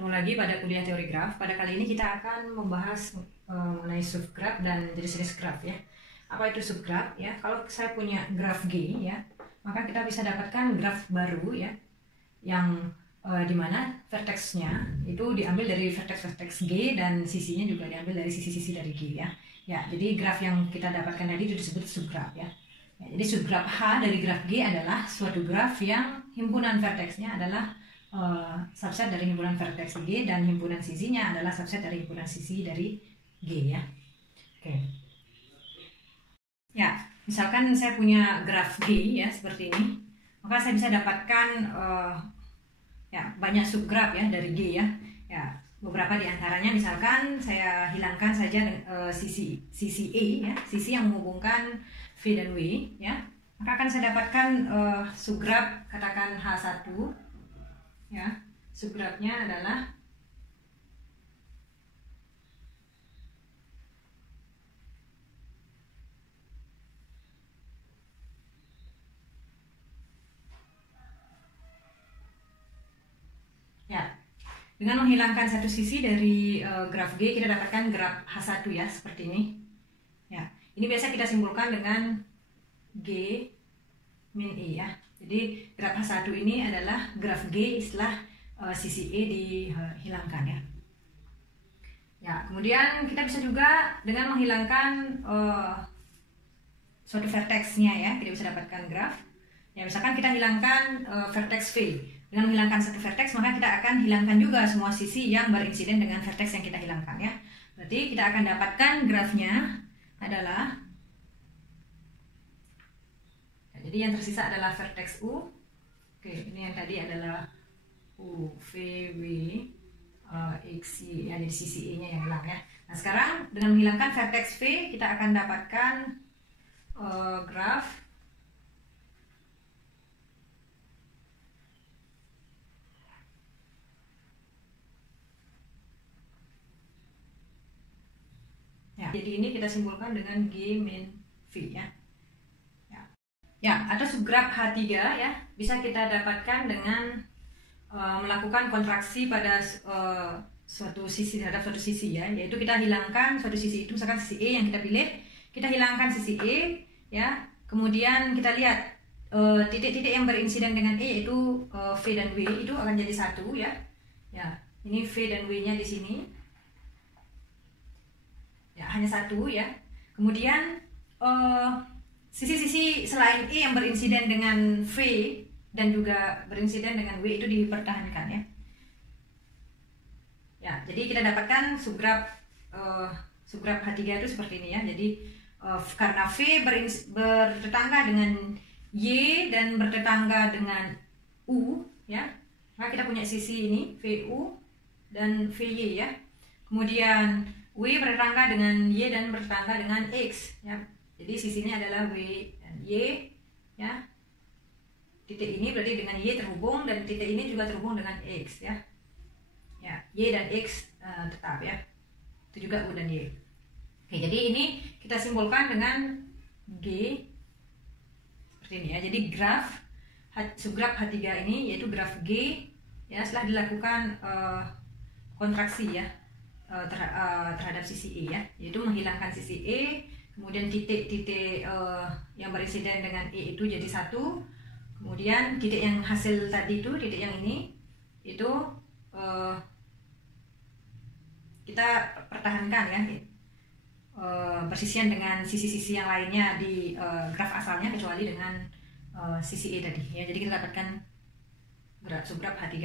Ketemu lagi pada kuliah teori graf. Pada kali ini kita akan membahas mengenai subgraf dan jenis-jenis graf ya. Apa itu subgraf ya? Kalau saya punya graf G ya, maka kita bisa dapatkan graf baru ya, yang dimana vertex-nya itu diambil dari vertex-vertex G dan sisinya juga diambil dari sisi-sisi dari G ya. Ya, jadi graf yang kita dapatkan tadi itu disebut subgraf ya. Jadi subgraf H dari graf G adalah suatu graf yang himpunan vertex-nya adalah subset dari himpunan vertex G dan himpunan sisinya adalah subset dari himpunan sisi dari G ya. Oke. Ya, misalkan saya punya graf G ya seperti ini, maka saya bisa dapatkan ya banyak subgraf ya dari G ya. Ya, beberapa di antaranya misalkan saya hilangkan saja sisi E ya, sisi yang menghubungkan V dan W ya. Maka akan saya dapatkan subgraf katakan H1 ya. Subgrafnya adalah ya. Dengan menghilangkan satu sisi dari graf G, kita dapatkan graf H1 ya, seperti ini. Ya, ini biasa kita simpulkan dengan G min E ya. Jadi graf H1 ini adalah graf G setelah sisi E dihilangkan ya. Ya, kemudian kita bisa juga dengan menghilangkan suatu vertex-nya ya, kita bisa dapatkan graf. Ya, misalkan kita hilangkan vertex V. Dengan menghilangkan satu vertex, maka kita akan hilangkan juga semua sisi yang berinsiden dengan vertex yang kita hilangkan ya. Berarti kita akan dapatkan grafnya adalah, jadi yang tersisa adalah vertex U. Oke, ini yang tadi adalah U, V, W, X, Y, ya, jadi sisi E-nya yang hilang ya. Nah, sekarang dengan menghilangkan vertex V, kita akan dapatkan graf ya. Jadi ini kita simpulkan dengan G min V ya. Ya, atau subgraf H3 ya, bisa kita dapatkan dengan melakukan kontraksi pada suatu sisi terhadap suatu sisi ya, yaitu kita hilangkan suatu sisi itu, misalkan sisi E yang kita pilih, kita hilangkan sisi E ya, kemudian kita lihat titik-titik yang berinsiden dengan E yaitu V dan W itu akan jadi satu ya. Ya, ini V dan W-nya di sini. Ya, hanya satu ya. Kemudian sisi-sisi selain E yang berinsiden dengan V dan juga berinsiden dengan W itu dipertahankan ya. Ya, jadi kita dapatkan subgraf H3 itu seperti ini ya. Jadi karena V bertetangga dengan Y dan bertetangga dengan U ya, maka kita punya sisi ini VU dan VY ya. Kemudian W bertetangga dengan Y dan bertetangga dengan X ya. Jadi sisinya adalah W dan Y ya. Titik ini berarti dengan Y terhubung dan titik ini juga terhubung dengan X ya. Ya, Y dan X tetap ya. Itu juga U dan Y. Oke, jadi ini kita simpulkan dengan G seperti ini ya. Jadi subgraf H3 ini yaitu graf G ya, setelah dilakukan kontraksi ya terhadap sisi E ya, yaitu menghilangkan sisi E. Kemudian titik-titik yang berinsiden dengan E itu jadi satu. Kemudian titik yang hasil tadi itu, titik yang ini itu kita pertahankan ya, persisian dengan sisi-sisi yang lainnya di graf asalnya kecuali dengan sisi E tadi ya. Jadi kita dapatkan subgraf H3.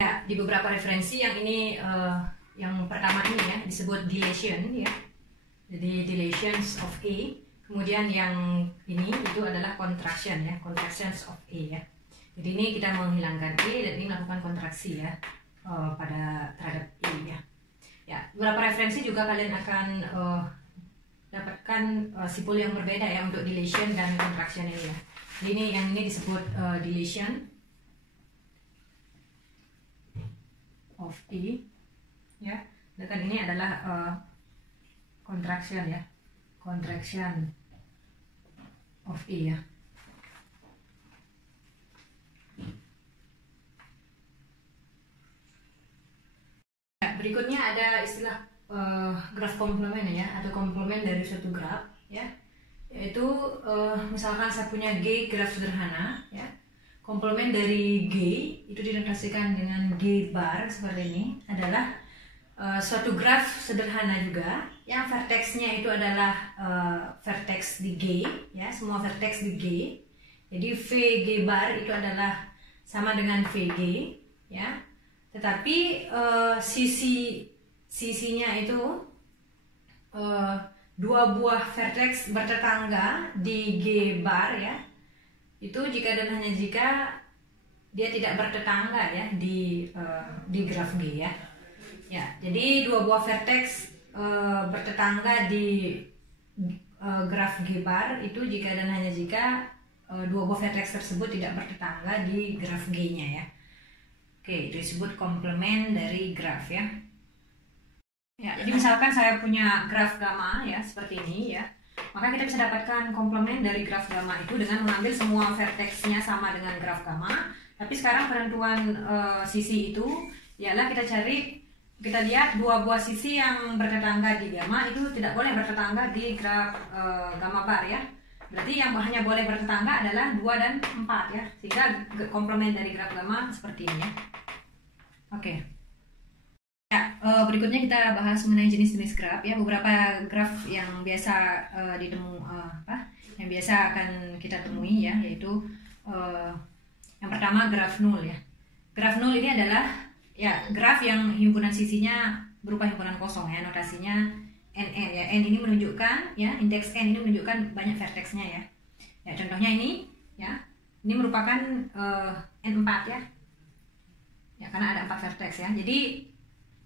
Ya, di beberapa referensi yang ini yang pertama ini ya disebut dilation ya. Jadi dilations of A. Kemudian yang ini itu adalah contraction ya, contractions of A ya. Jadi ini kita menghilangkan E dan ini melakukan kontraksi ya terhadap E ya. Ya, beberapa referensi juga kalian akan dapatkan simpul yang berbeda ya untuk dilation dan contraction ini ya. Jadi ini yang ini disebut dilation of E ya. Dan ini adalah contraction ya, contraction of E ya. berikutnya ada istilah graf komplement ya, atau komplement dari suatu graf ya, yaitu misalkan saya punya G graf sederhana ya, komplement dari G itu dinotasikan dengan G bar seperti ini adalah suatu graf sederhana juga yang vertexnya itu adalah vertex di G ya, semua vertex di G. Jadi VG bar itu adalah sama dengan VG ya, tetapi sisinya itu dua buah vertex bertetangga di G bar ya, itu jika dan hanya jika dia tidak bertetangga ya di graf G ya. Ya, jadi dua buah vertex bertetangga di graf G bar itu jika dan hanya jika dua buah vertex tersebut tidak bertetangga di graf G-nya ya. Oke, itu disebut komplement dari graf ya. Ya, jadi misalkan saya punya graf gamma ya seperti ini ya, maka kita bisa dapatkan komplement dari graf gamma itu dengan mengambil semua vertexnya sama dengan graf gamma. Tapi sekarang penentuan sisi itu ialah kita lihat dua buah sisi yang bertetangga di gamma itu tidak boleh bertetangga di graf gamma bar ya. Berarti yang hanya boleh bertetangga adalah 2 dan 4 ya, sehingga komplement dari graf gamma seperti ini ya. Oke. Ya, berikutnya kita bahas mengenai jenis-jenis graf ya, beberapa graf yang biasa yang biasa akan kita temui ya, yaitu yang pertama graf nul ya. Graf nul ini adalah ya graf yang himpunan sisinya berupa himpunan kosong ya, notasinya NN ya. N ini menunjukkan ya, indeks N ini menunjukkan banyak vertexnya ya. Ya, contohnya ini ya. Ini merupakan N4 ya. Ya, karena ada 4 vertex ya. Jadi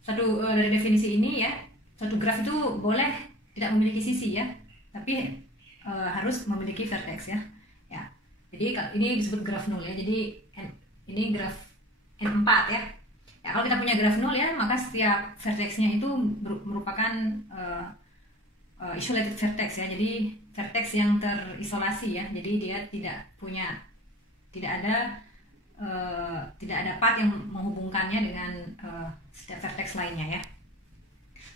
dari definisi ini ya, suatu graf itu boleh tidak memiliki sisi ya, tapi harus memiliki vertex ya. Ya. Jadi ini disebut graf nul ya. Jadi ini graf N4 ya. Ya, kalau kita punya graf nul ya, maka setiap vertexnya itu merupakan isolated vertex ya. Jadi vertex yang terisolasi ya. Jadi dia tidak ada path yang menghubungkannya dengan setiap vertex lainnya ya.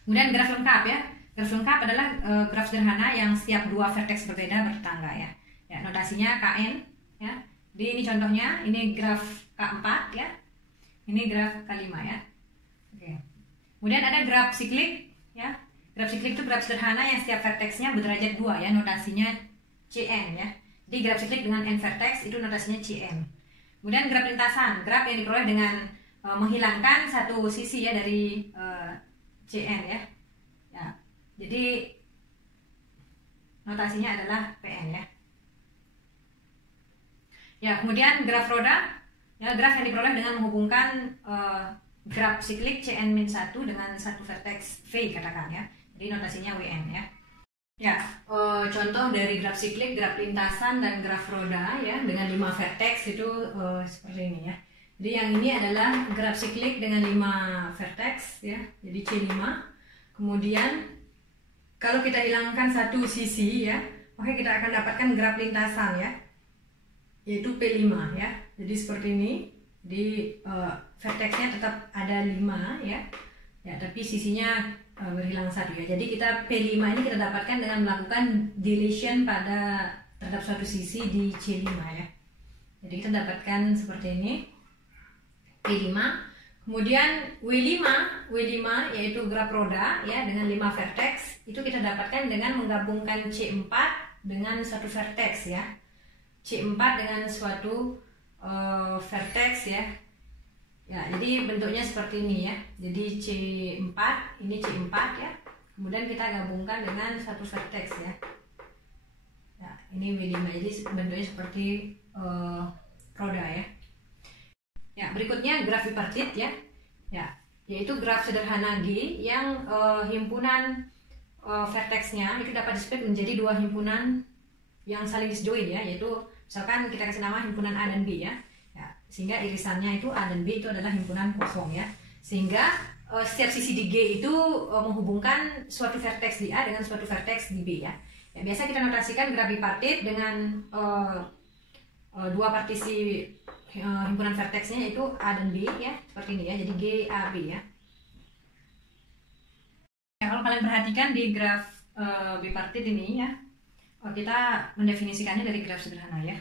Kemudian graf lengkap ya. Graf lengkap adalah graf sederhana yang setiap dua vertex berbeda bertetangga ya. Ya, notasinya KN ya. Jadi ini contohnya, ini graf K4 ya. Ini graf K5 ya. Oke. Kemudian ada graf siklik ya. Graf siklik itu graf sederhana yang setiap vertexnya berderajat 2 ya, notasinya Cn ya. Jadi graf siklik dengan n vertex itu notasinya Cn. Kemudian graf lintasan, graf yang diperoleh dengan menghilangkan satu sisi ya dari Cn ya. Ya. Jadi notasinya adalah Pn ya. Ya, kemudian graf roda ya, graf yang diperoleh dengan menghubungkan graf siklik Cn-1 dengan satu vertex V katakan ya. Jadi notasinya Wn ya. Ya, contoh dari graf siklik, graf lintasan dan graf roda ya dengan 5 vertex itu seperti ini ya. Jadi yang ini adalah graf siklik dengan 5 vertex ya. Jadi C5. Kemudian kalau kita hilangkan satu sisi ya, maka kita akan dapatkan graf lintasan ya, yaitu P5 ya. Jadi seperti ini, di vertexnya tetap ada 5 ya. Ya, tapi sisinya berhilang satu ya. Jadi kita P5 ini kita dapatkan dengan melakukan deletion terhadap suatu sisi di C5 ya. Jadi kita dapatkan seperti ini P5. Kemudian W5 yaitu graf roda ya dengan 5 vertex, itu kita dapatkan dengan menggabungkan C4 dengan satu vertex ya. C4 dengan suatu vertex ya. Ya, jadi bentuknya seperti ini ya. Jadi C4, ini C4 ya. Kemudian kita gabungkan dengan satu vertex ya. Ya, ini W5. Jadi bentuknya seperti roda ya. Ya, berikutnya graf bipartit ya. Ya, yaitu graf sederhana G yang himpunan vertexnya itu dapat di-split menjadi dua himpunan yang saling disjoin ya, yaitu misalkan kita kasih nama himpunan A dan B ya. Ya, sehingga irisannya itu A dan B itu adalah himpunan kosong ya. Sehingga setiap sisi di G itu menghubungkan suatu vertex di A dengan suatu vertex di B ya. Ya, biasa kita notasikan graf bipartit dengan dua partisi himpunan vertexnya itu A dan B ya, seperti ini ya. Jadi G A B ya. kalau kalian perhatikan di graf bipartit ini ya, kita mendefinisikannya dari graf sederhana ya.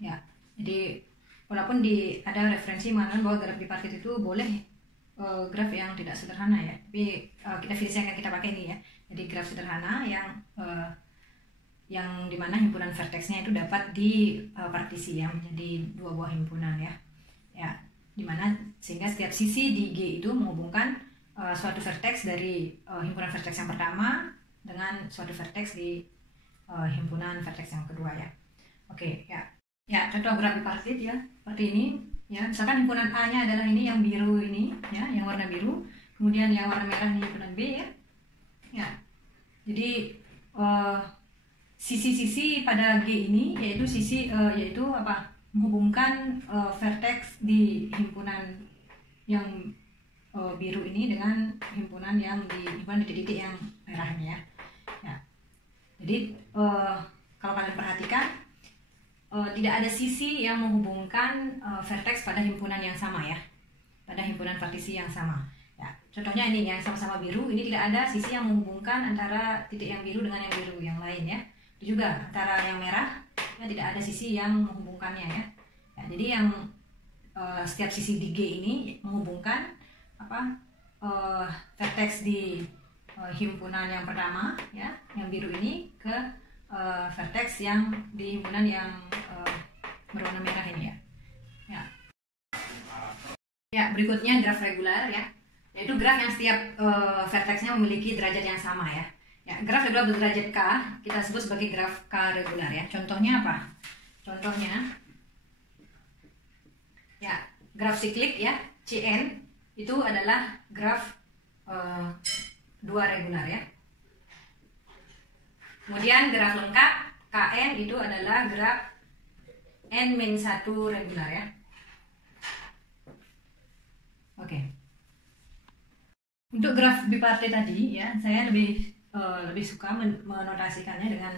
Ya, jadi walaupun ada referensi mengatakan bahwa graf bipartit itu boleh graf yang tidak sederhana ya, tapi definisi yang kita pakai ini ya. Jadi graf sederhana yang dimana himpunan vertexnya itu dapat dipartisi ya menjadi dua buah himpunan ya. Ya, dimana sehingga setiap sisi di G itu menghubungkan suatu vertex dari himpunan vertex yang pertama dengan suatu vertex di himpunan vertex yang kedua ya. Oke ya. Ya, contoh graf bipartit ya, seperti ini ya. Misalkan himpunan A-nya adalah ini yang biru ini ya, yang warna biru. Kemudian yang warna merah ini himpunan B ya. Ya. Jadi sisi-sisi pada G ini yaitu menghubungkan vertex di himpunan yang biru ini dengan himpunan yang di titik-titik yang merah ini ya. Ya. Jadi kalau kalian perhatikan tidak ada sisi yang menghubungkan vertex pada himpunan yang sama ya, pada himpunan partisi yang sama. Ya, contohnya ini yang sama-sama biru, ini tidak ada sisi yang menghubungkan antara titik yang biru dengan yang biru yang lain ya. Itu juga antara yang merah, ya, tidak ada sisi yang menghubungkannya ya. Ya, jadi yang setiap sisi di G ini menghubungkan vertex di himpunan yang pertama ya, yang biru ini ke vertex yang di himpunan yang berwarna merah ini ya. Ya. Ya, berikutnya graf regular ya. Yaitu graf yang setiap vertexnya memiliki derajat yang sama ya. Ya, graf regular berderajat K kita sebut sebagai graf K regular ya. Contohnya apa? Contohnya ya, graf siklik ya, Cn itu adalah graf 2 regular ya. Kemudian graf lengkap Kn itu adalah graf N-1 regular ya. Oke. Untuk graf bipartit tadi ya, saya lebih suka menotasikannya dengan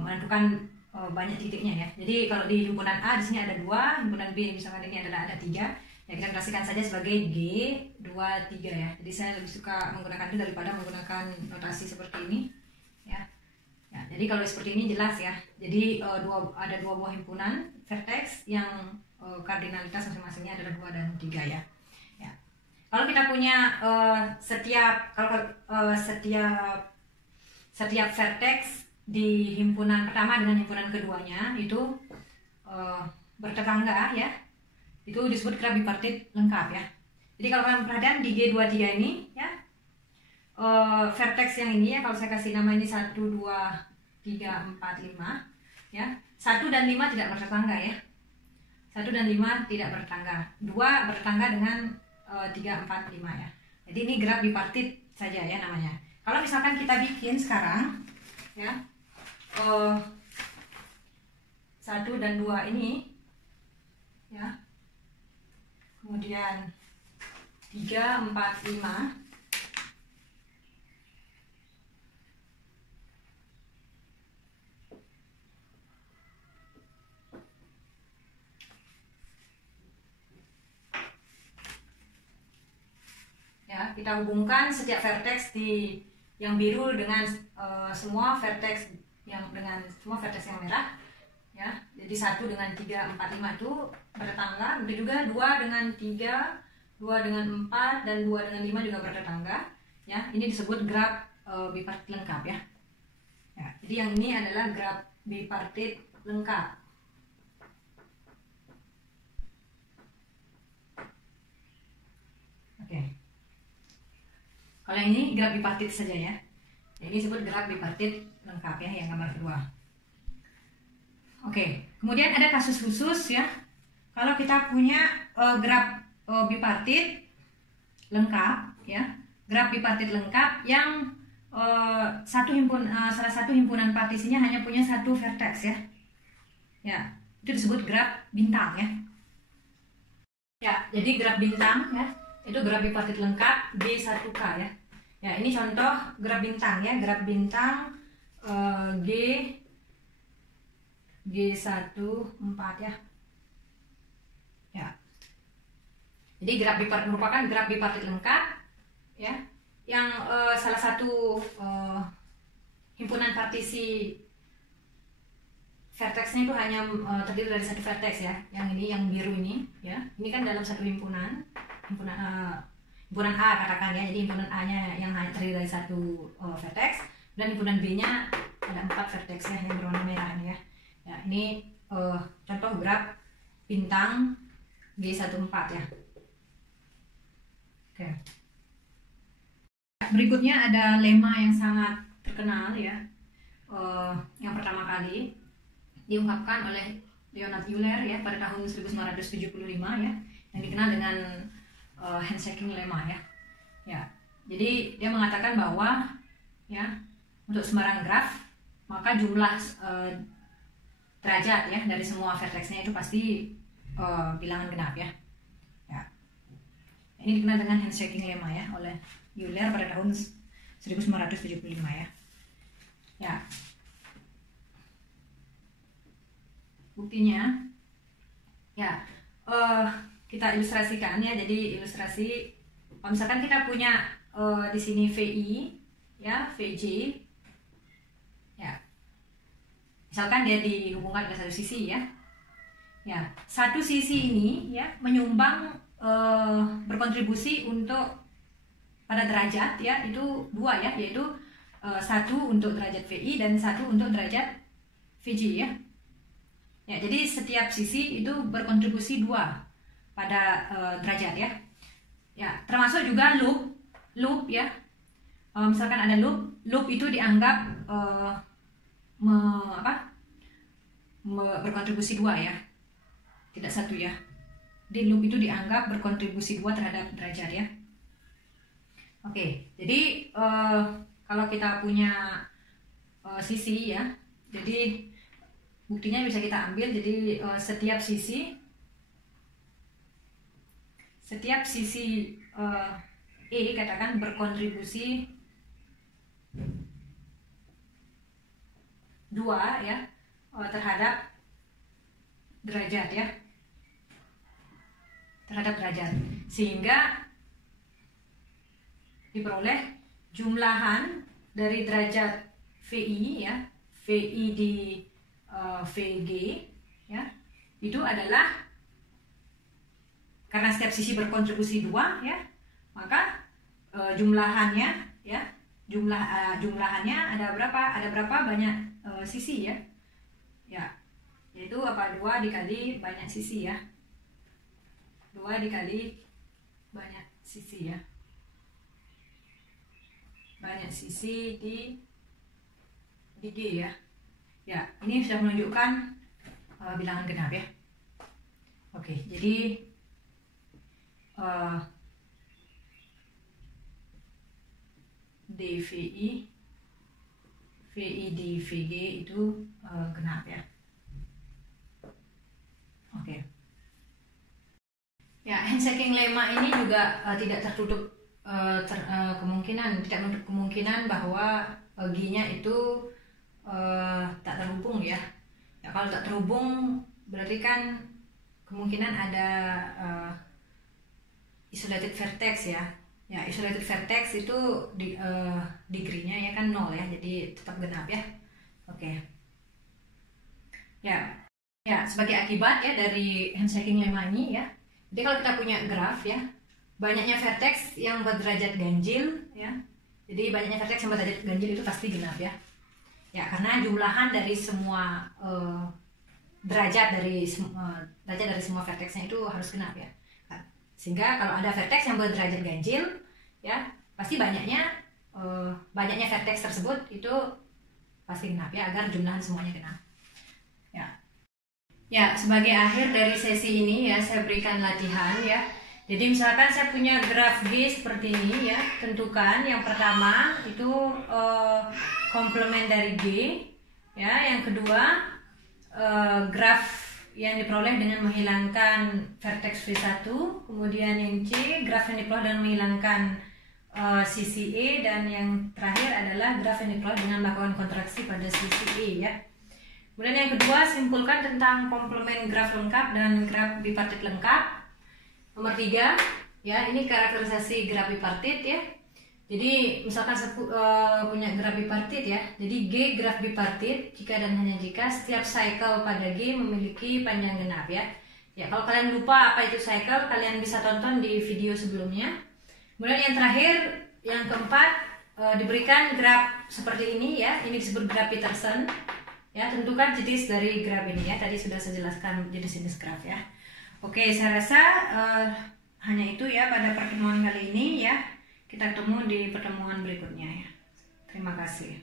menentukan banyak titiknya ya. Jadi kalau di himpunan A di sini ada 2, himpunan B misalkan ini ada 3. Ya, kita notasikan saja sebagai G 2 3 ya. Jadi saya lebih suka menggunakan itu daripada menggunakan notasi seperti ini ya. Ya, jadi kalau seperti ini jelas ya. Jadi ada 2 buah himpunan vertex yang kardinalitas masing-masingnya adalah 2 dan 3 ya. Ya. Kalau kita punya setiap vertex di himpunan pertama dengan himpunan keduanya itu bertetangga ya. Itu disebut graf bipartit lengkap ya. Jadi kalau kalian perhatikan di G23 ini ya, vertex yang ini ya, kalau saya kasih nama ini 1, 2, 3, 4, 5 ya. 1 dan 5 tidak bertetangga ya. 1 dan 5 tidak bertetangga. 2 bertetangga dengan 3, 4, 5 ya. Jadi ini graf bipartit saja ya namanya. Kalau misalkan kita bikin sekarang ya, 1 dan 2 ini ya, kemudian 3, 4, 5 ya, kita hubungkan setiap vertex di yang biru dengan semua vertex yang merah ya. Jadi 1 dengan 3, 4, 5 itu bertetangga. Begitu juga 2 dengan 3, 2 dengan 4 dan 2 dengan 5 juga bertetangga ya. Ini disebut graf bipartit lengkap ya. Ya, jadi yang ini adalah graf bipartit lengkap. Oke. Kalau yang ini graf bipartit saja ya. Ini disebut graf bipartit lengkap ya, yang gambar kedua. Oke, kemudian ada kasus khusus ya. Kalau kita punya graf bipartit lengkap ya, graf bipartit lengkap yang salah satu himpunan partisinya hanya punya 1 vertex ya. Ya, itu disebut graf bintang ya. Ya, jadi graf bintang ya, itu graf bipartit lengkap G1K ya. Ya, ini contoh graf bintang ya, graf bintang G14 ya. Ya. Jadi graf bipartit merupakan graf bipartit lengkap ya, yang salah satu himpunan partisi vertexnya itu hanya terdiri dari satu vertex ya, yang ini yang biru ini ya, ini kan dalam satu himpunan A katakan ya, jadi himpunan A-nya yang hanya terdiri dari satu vertex, dan himpunan B-nya ada 4 vertex ya yang berwarna merah ini ya. Ya ini contoh graf bintang G14 ya. Oke. Berikutnya ada lemma yang sangat terkenal ya, yang pertama kali diungkapkan oleh Leonhard Euler ya pada tahun 1975 ya, yang dikenal dengan handshaking lemma ya. Ya, jadi dia mengatakan bahwa ya untuk sembarang graf maka jumlah derajat ya dari semua vertexnya itu pasti bilangan genap ya. Ya. Ini dikenal dengan handshaking lemma ya oleh Euler pada tahun 1975 ya. Ya. Buktinya ya kita ilustrasikan ya. Jadi ilustrasi misalkan kita punya di sini VI ya, VJ ya, misalkan dia dihubungkan ke satu sisi ya. Ya, satu sisi ini ya menyumbang berkontribusi untuk pada derajat ya, itu 2 ya, yaitu 1 untuk derajat VI dan 1 untuk derajat VJ ya. Ya, jadi setiap sisi itu berkontribusi 2 pada derajat ya. Ya, termasuk juga loop ya. Misalkan ada loop itu dianggap berkontribusi 2 ya, tidak 1 ya. Di loop itu dianggap berkontribusi 2 terhadap derajat ya. Oke, jadi kalau kita punya sisi ya, jadi buktinya bisa kita ambil. Jadi setiap sisi E katakan berkontribusi 2 ya terhadap derajat ya, terhadap derajat, sehingga diperoleh jumlahan dari derajat VI ya, VI di VG ya, itu adalah karena setiap sisi berkontribusi 2 ya, maka jumlahannya ya, jumlahannya ada berapa banyak sisi ya. Ya, yaitu 2 dikali banyak sisi ya. 2 dikali banyak sisi ya. Banyak sisi di G ya. Ya, ini sudah menunjukkan bilangan genap ya. Oke, jadi DVI VI di VG itu genap ya. Oke. Ya, handshaking lemma ini juga tidak tertutup tidak menutup kemungkinan bahwa G-nya itu tak terhubung ya. Ya, kalau tak terhubung berarti kan kemungkinan ada isolated vertex ya. Ya, isolated vertex itu degree-nya ya kan 0 ya, jadi tetap genap ya. Oke. Ya. Ya, sebagai akibat ya dari handshaking lemma ini ya. Jadi kalau kita punya graf ya, banyaknya vertex yang berderajat ganjil ya. Jadi banyaknya vertex yang berderajat ganjil itu pasti genap ya. Ya, karena jumlahan dari semua derajat dari semua vertexnya itu harus genap ya. Sehingga kalau ada vertex yang berderajat ganjil ya, pasti banyaknya vertex tersebut itu pasti genap ya, agar jumlahan semuanya genap. Ya. Ya, sebagai akhir dari sesi ini ya, saya berikan latihan ya. Jadi misalkan saya punya graf G seperti ini ya, tentukan yang pertama itu komplement dari G ya, yang kedua graf yang diperoleh dengan menghilangkan vertex V1, kemudian yang C graf yang diperoleh dengan menghilangkan sisi E, dan yang terakhir adalah graf yang diperoleh dengan melakukan kontraksi pada sisi E ya. Kemudian yang kedua, simpulkan tentang komplement graf lengkap dan graf bipartit lengkap. Nomor 3 ya, ini karakterisasi graf bipartit ya. Jadi misalkan punya graf bipartit ya. Jadi G graf bipartit jika dan hanya jika setiap cycle pada G memiliki panjang genap ya. Ya, kalau kalian lupa apa itu cycle, kalian bisa tonton di video sebelumnya. Kemudian yang terakhir, yang keempat, diberikan graf seperti ini ya. Ini disebut graf Peterson. Ya, tentukan jenis dari graf ini ya. Tadi sudah saya jelaskan jenis-jenis graf ya. Oke, saya rasa hanya itu ya pada pertemuan kali ini ya. Kita ketemu di pertemuan berikutnya ya. Terima kasih.